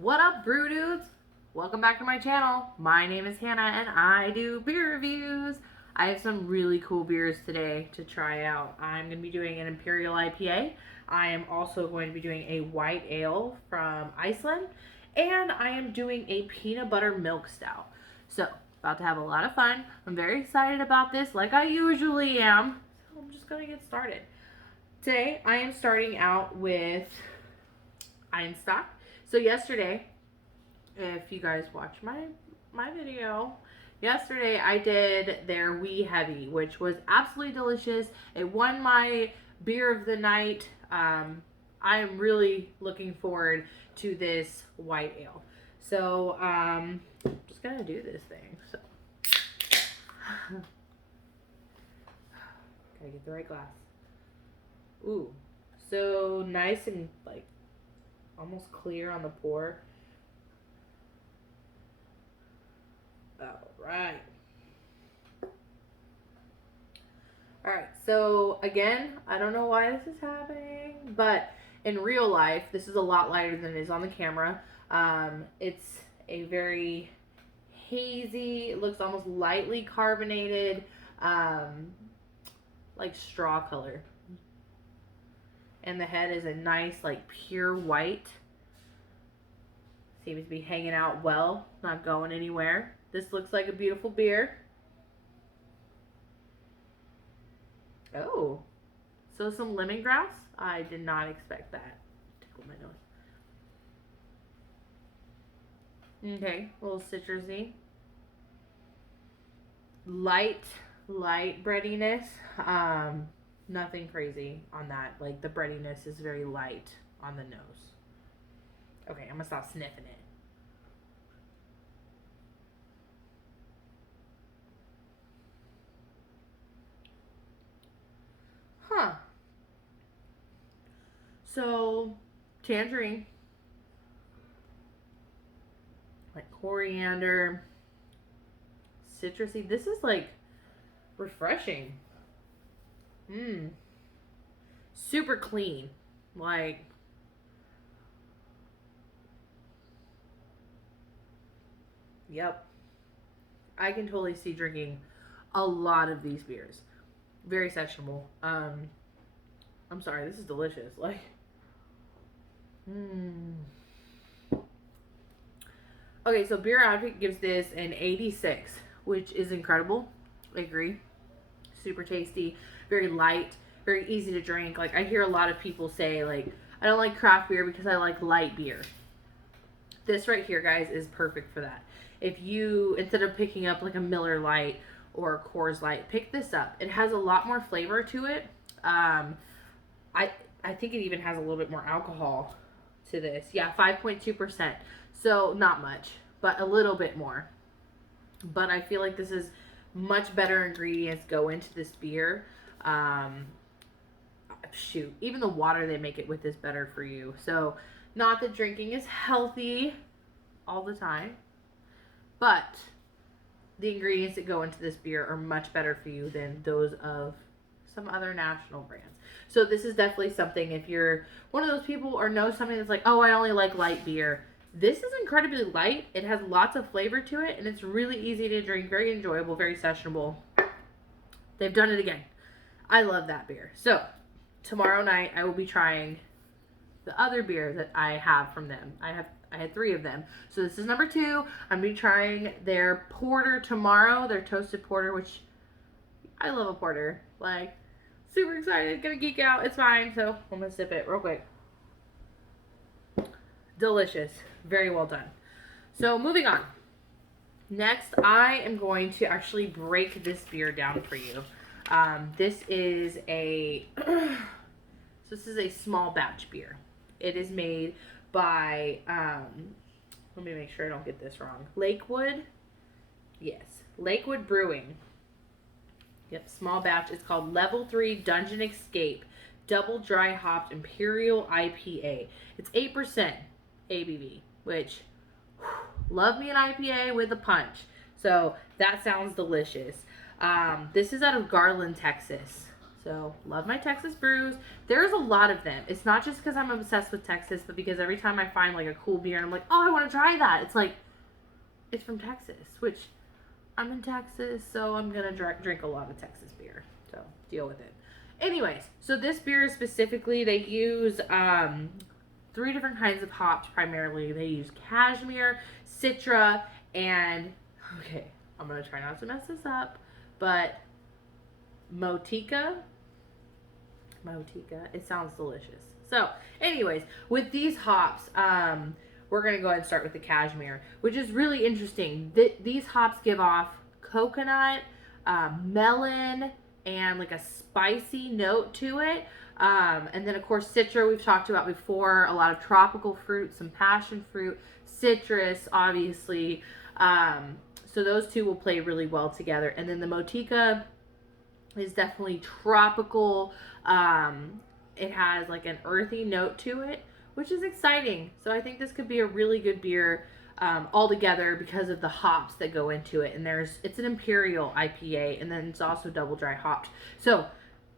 What up, brew dudes? Welcome back to my channel. My name is Hannah and I do beer reviews. I have some really cool beers today to try out. I'm going to be doing an Imperial IPA. I am also going to be doing a white ale from Iceland. And I am doing a peanut butter milk stout. So, about to have a lot of fun. I'm very excited about this like I usually am. So I'm just going to get started. Today, I am starting out with Stout. So yesterday, if you guys watched my video, yesterday I did their Wee Heavy, which was absolutely delicious. It won my beer of the night. I am really looking forward to this white ale. So, I'm just gonna do this thing. So, gotta get the right glass. Ooh, so nice and like almost clear on the pour. Alright. Alright, so again, I don't know why this is happening, but in real life, this is a lot lighter than it is on the camera. It's a very hazy, it looks almost lightly carbonated, like straw color. And the head is a nice, like, pure white. Seems to be hanging out well, not going anywhere. This looks like a beautiful beer. Oh, so some lemongrass? I did not expect that. Tickle my nose. Okay, a little citrusy. Light breadiness. Nothing crazy on that. Like, the breadiness is very light on the nose. Okay, I'm gonna stop sniffing it. Huh. So, tangerine. Like coriander. Citrusy. This is like refreshing. Super clean. Like, yep. I can totally see drinking a lot of these beers. Very sessionable. I'm sorry, this is delicious. Like, Okay, so Beer Advocate gives this an 86, which is incredible. I agree. Super tasty, very light, very easy to drink. Like, I hear a lot of people say, like, I don't like craft beer because I like light beer. This right here, guys, is perfect for that. If you, instead of picking up like a Miller Lite or a Coors Light, pick this up. It has a lot more flavor to it. I think it even has a little bit more alcohol to this. Yeah, 5.2%. So not much, but a little bit more. But I feel like this is much better ingredients go into this beer. Shoot, even the water they make it with is better for you. So, not that drinking is healthy all the time, but the ingredients that go into this beer are much better for you than those of some other national brands. So this is definitely something, if you're one of those people or know something that's like, oh, I only like light beer. This is incredibly light. It has lots of flavor to it, and it's really easy to drink, very enjoyable, very sessionable. They've done it again. I love that beer. So, tomorrow night I will be trying the other beer that I have from them. I had 3 of them. So this is number 2. I'm going to be trying their porter tomorrow, their toasted porter, which I love a porter. Like, super excited, gonna geek out. It's fine. So I'm gonna sip it real quick. Delicious. Very well done. So moving on. Next, I am going to actually break this beer down for you. This is a small batch beer. It is made by, let me make sure I don't get this wrong. Lakewood. Yes, Lakewood Brewing. Yep, small batch. It's called Level 3 Dungeon Escape Double Dry Hopped Imperial IPA. It's 8% ABV, which, love me an IPA with a punch. So that sounds delicious. This is out of Garland, Texas. So, love my Texas brews. There's a lot of them. It's not just because I'm obsessed with Texas, but because every time I find like a cool beer and I'm like, oh, I want to try that. It's like, it's from Texas, which I'm in Texas, so I'm going to drink a lot of Texas beer. So, deal with it. Anyways, so this beer specifically, they use 3 different kinds of hops primarily. They use cashmere, citra, and, okay, I'm going to try not to mess this up, but Motica. It sounds delicious. So, anyways, with these hops, we're going to go ahead and start with the cashmere, which is really interesting. These hops give off coconut, melon, and like a spicy note to it. And then, of course, citra we've talked about before. A lot of tropical fruit, some passion fruit, citrus, obviously. So those two will play really well together. And then the Motica is definitely tropical. It has like an earthy note to it, which is exciting. So I think this could be a really good beer altogether because of the hops that go into it. And it's an Imperial IPA, and then it's also double dry hopped. So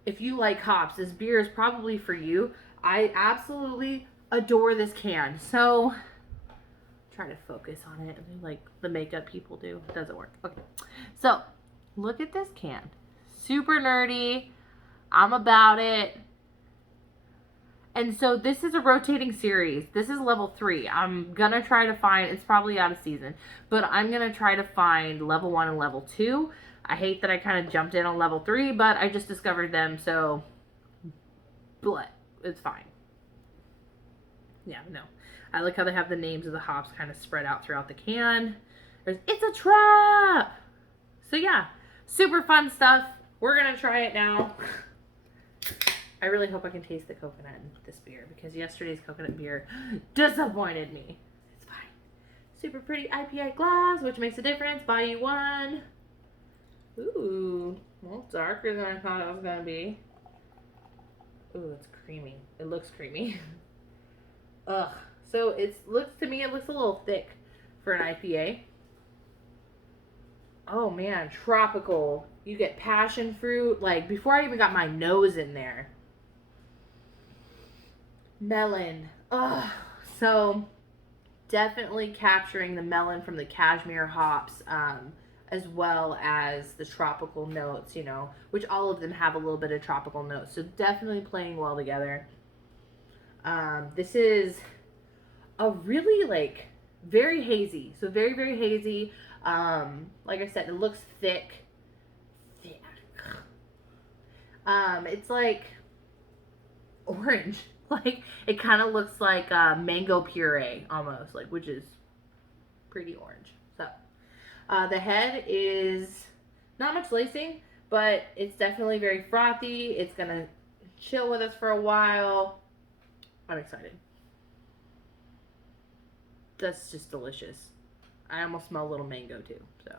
if you like hops, this beer is probably for you. I absolutely adore this can. So try to focus on it like the makeup people do. It doesn't work. Okay. So look at this can. Super nerdy. I'm about it. And so this is a rotating series. This is level 3. I'm going to try to find, it's probably out of season, but I'm going to try to find level 1 and level 2. I hate that I kind of jumped in on level 3, but I just discovered them, so it's fine. Yeah, no. I like how they have the names of the hops kind of spread out throughout the can. It's a trap! So yeah, super fun stuff. We're going to try it now. I really hope I can taste the coconut in this beer because yesterday's coconut beer disappointed me. It's fine. Super pretty IPA glass, which makes a difference. Buy you one. Ooh, well, darker than I thought it was going to be. Ooh, it's creamy. It looks creamy. Ugh. So it looks a little thick for an IPA. Oh man, tropical. You get passion fruit. Like, before I even got my nose in there. Melon. Ugh. So definitely capturing the melon from the cashmere hops, as well as the tropical notes, you know, which all of them have a little bit of tropical notes. So definitely playing well together. This is a really like very hazy. So very, very hazy. Like I said, it looks thick. It's like orange. Like, it kind of looks like mango puree almost, like, which is pretty orange. So, the head is not much lacing, but it's definitely very frothy. It's going to chill with us for a while. I'm excited. That's just delicious. I almost smell a little mango too, so.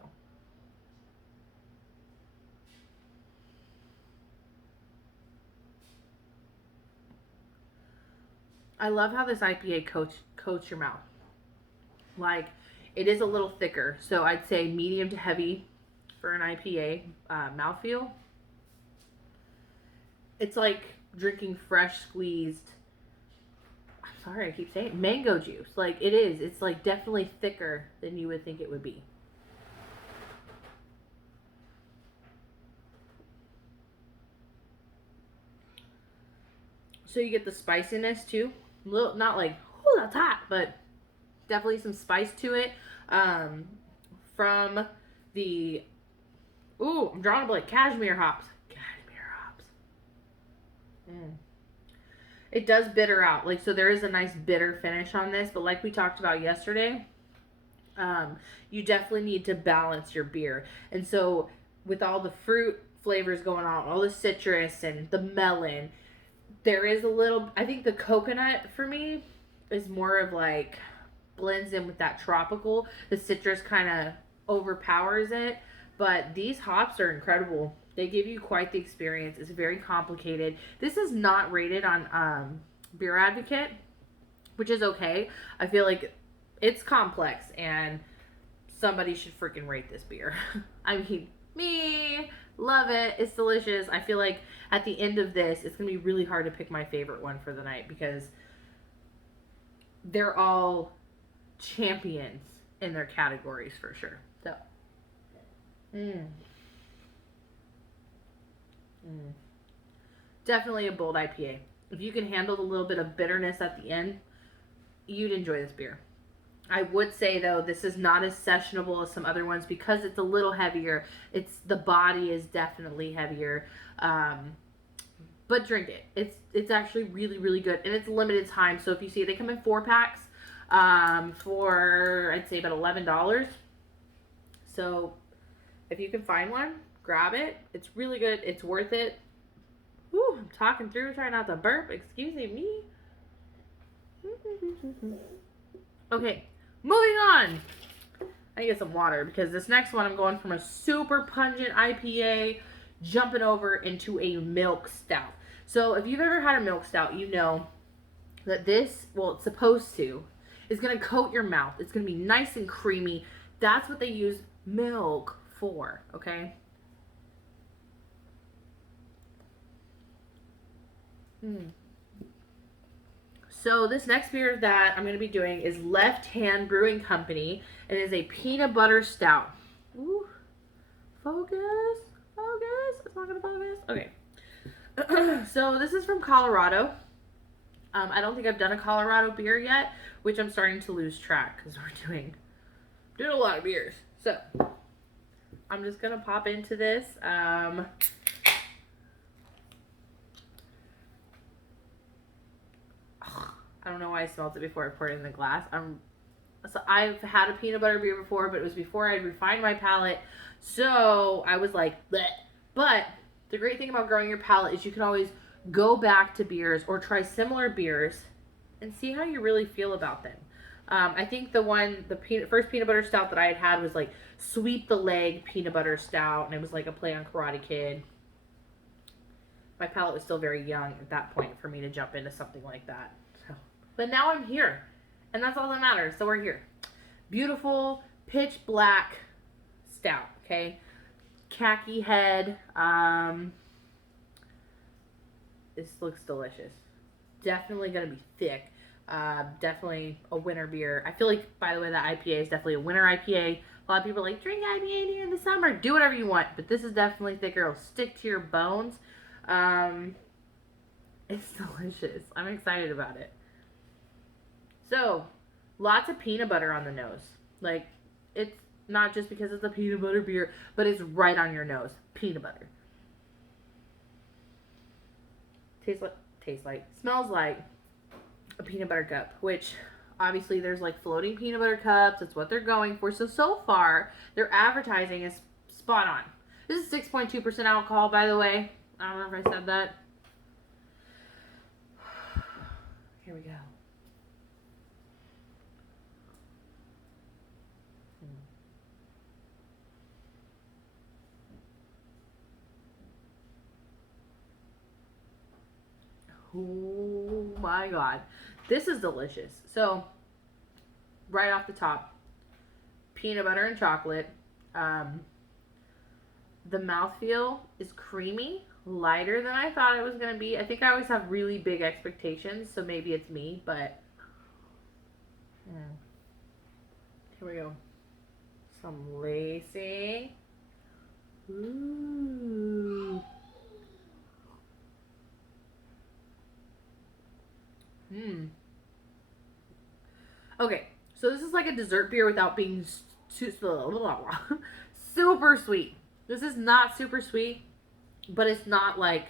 I love how this IPA coats your mouth. Like, it is a little thicker, so I'd say medium to heavy for an IPA mouthfeel. It's like drinking fresh squeezed, I'm sorry, I keep saying it, mango juice. Like, it is. It's like definitely thicker than you would think it would be. So you get the spiciness too. Little, not like, oh, that's hot, but definitely some spice to it. From the, ooh, I'm drawing a blank, cashmere hops. It does bitter out. Like, so there is a nice bitter finish on this, but like we talked about yesterday, you definitely need to balance your beer. And so with all the fruit flavors going on, all the citrus and the melon, there is a little, I think the coconut for me is more of like, blends in with that tropical. The citrus kind of overpowers it. But these hops are incredible. They give you quite the experience. It's very complicated. This is not rated on Beer Advocate, which is okay. I feel like it's complex and somebody should freaking rate this beer. I mean, me, Love it. It's delicious. I feel like at the end of this, it's going to be really hard to pick my favorite one for the night because they're all champions in their categories for sure. So, mm. Mm. Definitely a bold IPA. If you can handle the little bit of bitterness at the end, you'd enjoy this beer. I would say though, this is not as sessionable as some other ones because it's a little heavier. The body is definitely heavier, but drink it. It's actually really really good, and it's limited time. So if you see, they come in 4-packs for I'd say about $11. So if you can find one, grab it. It's really good. It's worth it. Whew, I'm talking through, trying not to burp. Excuse me. Okay, moving on. I get some water because this next one I'm going from a super pungent IPA jumping over into a milk stout. So if you've ever had a milk stout, you know that this, well, it's supposed to, is going to coat your mouth. It's going to be nice and creamy. That's what they use milk for, okay? So this next beer that I'm going to be doing is Left Hand Brewing Company. It is a peanut butter stout. Ooh, focus. It's not going to focus. Okay. So this is from Colorado. I don't think I've done a Colorado beer yet, which I'm starting to lose track because we're doing a lot of beers. So I'm just going to pop into this. I don't know why I smelled it before I poured it in the glass. So I've had a peanut butter beer before, but it was before I refined my palate. So I was like, bleh. But the great thing about growing your palate is you can always go back to beers or try similar beers and see how you really feel about them. I think the first peanut butter stout that I had was like Sweep the Leg peanut butter stout, and it was like a play on Karate Kid. My palate was still very young at that point for me to jump into something like that. But now I'm here, and that's all that matters. So we're here. Beautiful, pitch black stout, okay? Khaki head. This looks delicious. Definitely going to be thick. Definitely a winter beer. I feel like, by the way, that IPA is definitely a winter IPA. A lot of people are like, drink IPA during the summer. Do whatever you want. But this is definitely thicker. It'll stick to your bones. It's delicious. I'm excited about it. So, lots of peanut butter on the nose. Like, it's not just because it's a peanut butter beer, but it's right on your nose. Peanut butter. Smells like a peanut butter cup, which obviously there's like floating peanut butter cups. That's what they're going for. So far, their advertising is spot on. This is 6.2% alcohol, by the way. I don't know if I said that. Here we go. Oh my god. This is delicious. So, right off the top, peanut butter and chocolate. The mouthfeel is creamy, lighter than I thought it was going to be. I think I always have really big expectations, so maybe it's me, but here we go. Some lacing. Ooh. Okay, so this is like a dessert beer without being super sweet. This is not super sweet, but it's not like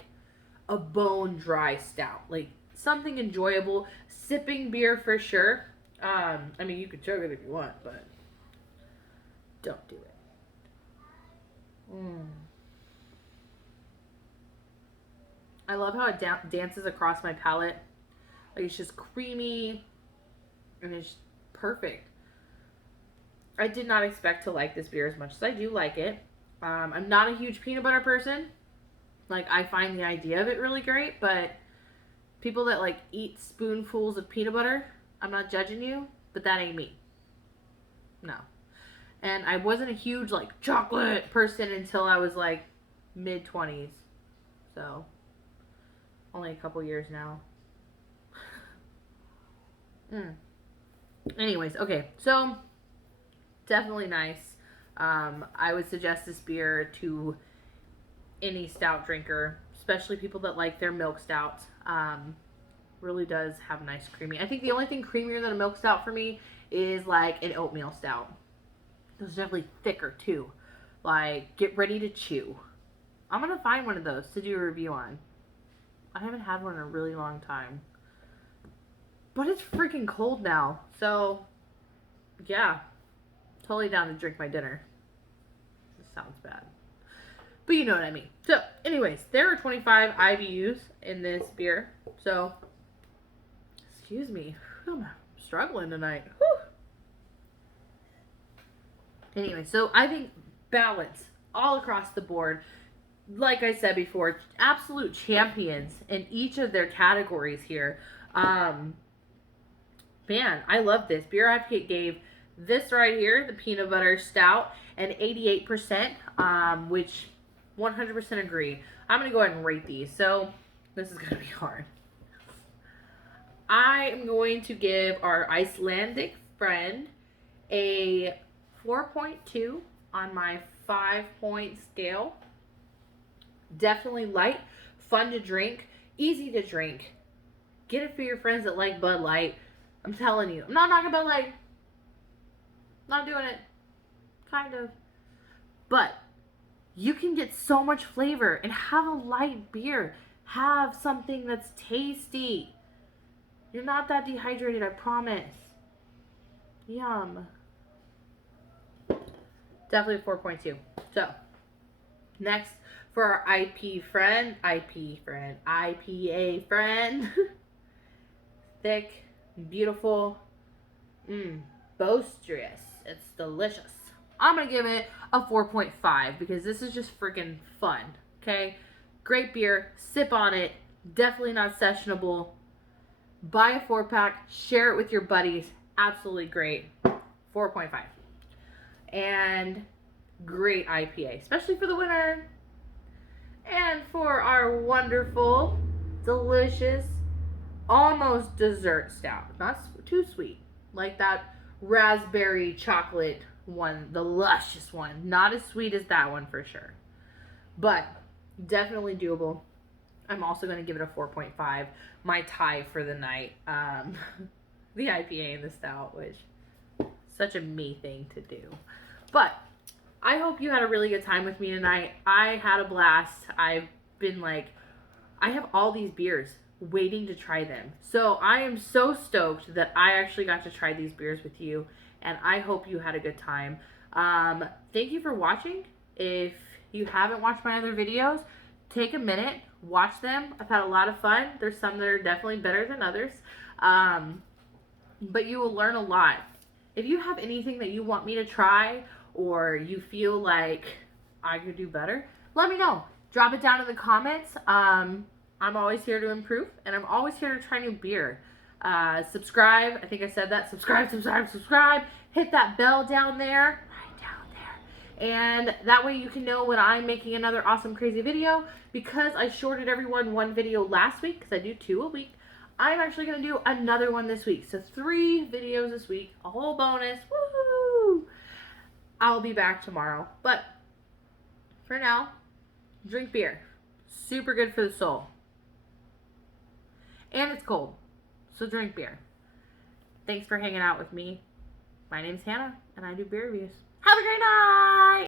a bone dry stout. Like something enjoyable, sipping beer for sure. I mean, you can chug it if you want, but don't do it. I love how it dances across my palate. Like it's just creamy and it's perfect. I did not expect to like this beer as much as I do like it. I'm not a huge peanut butter person. Like I find the idea of it really great, but people that like eat spoonfuls of peanut butter, I'm not judging you, but that ain't me. No. And I wasn't a huge like chocolate person until I was like mid-20s. So, only a couple years now. Anyways, okay. So, definitely nice. I would suggest this beer to any stout drinker, especially people that like their milk stout. Really does have nice creamy. I think the only thing creamier than a milk stout for me is like an oatmeal stout. Those are definitely thicker too. Like, get ready to chew. I'm gonna find one of those to do a review on. I haven't had one in a really long time. But it's freaking cold now. So, yeah. Totally down to drink my dinner. This sounds bad. But you know what I mean. So, anyways, there are 25 IBUs in this beer. So, excuse me. I'm struggling tonight. Whew. Anyway, so I think balance all across the board. Like I said before, absolute champions in each of their categories here. Man, I love this. Beer Advocate gave this right here, the peanut butter stout, an 88%, which 100% agree. I'm going to go ahead and rate these. So, this is going to be hard. I am going to give our Icelandic friend a 4.2 on my 5-point scale. Definitely light, fun to drink, easy to drink. Get it for your friends that like Bud Light. I'm telling you. I'm not knocking Bud Light. Not doing it. Kind of. But you can get so much flavor and have a light beer. Have something that's tasty. You're not that dehydrated, I promise. Yum. Definitely 4.2. So, next for our IPA friend. Thick, beautiful, boisterous. It's delicious. I'm going to give it a 4.5 because this is just freaking fun, okay? Great beer. Sip on it. Definitely not sessionable. Buy a 4-pack. Share it with your buddies. Absolutely great. 4.5. And great IPA, especially for the winter. And for our wonderful, delicious, almost dessert stout. Not too sweet. Like that raspberry chocolate one, the luscious one. Not as sweet as that one for sure. But definitely doable. I'm also going to give it a 4.5. My tie for the night. The IPA and the stout, which such a me thing to do. But I hope you had a really good time with me tonight. I had a blast. I've been like, I have all these beers waiting to try them. So I am so stoked that I actually got to try these beers with you. And I hope you had a good time. Thank you for watching. If you haven't watched my other videos, take a minute, watch them. I've had a lot of fun. There's some that are definitely better than others. But you will learn a lot. If you have anything that you want me to try or you feel like I could do better, let me know. Drop it down in the comments. I'm always here to improve, and I'm always here to try new beer. Subscribe. I think I said that. Subscribe. Hit that bell down there. Right down there. And that way you can know when I'm making another awesome, crazy video. Because I shorted everyone one video last week, because I do 2 a week, I'm actually going to do another one this week. So 3 videos this week. A whole bonus. Woohoo! I'll be back tomorrow. But for now, drink beer. Super good for the soul. And it's cold. So drink beer. Thanks for hanging out with me. My name's Hannah, and I do beer reviews. Have a great night!